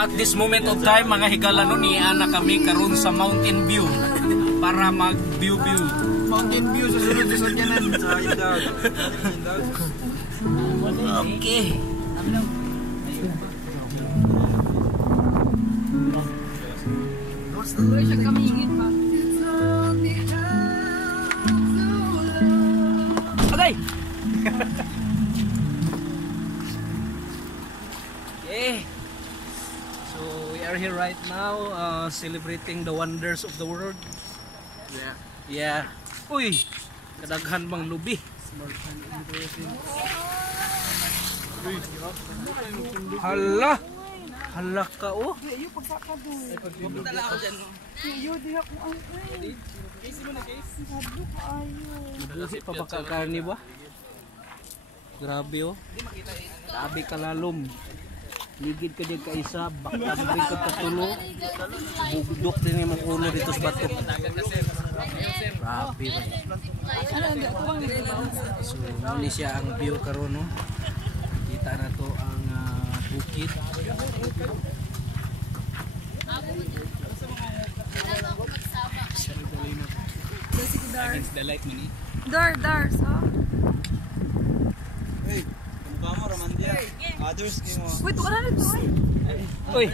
At this moment of time, mga higala nun, iana kami karon sa Mountain View para mag-view. Mountain View sa sunod sa sakyanan. Okay. Aday! Okay. So we are here right now celebrating the wonders of the world. Yeah. Uy, kadaghan bang lubi. Hala. Hala ka oh. Mabuhi pa baka karni ba? Grabe oh. Grabe kalalom. Ligid ka din ka isa, baka bring ka katulo. Bugdok din yung ulo dito sa bato. Grabe ba? So, muli siya ang view karon no. Kita na to ang bukid. Against the light mani. Dar, so. Hey, kamu raman dia. Others mo. Wait, wala na to. Uy.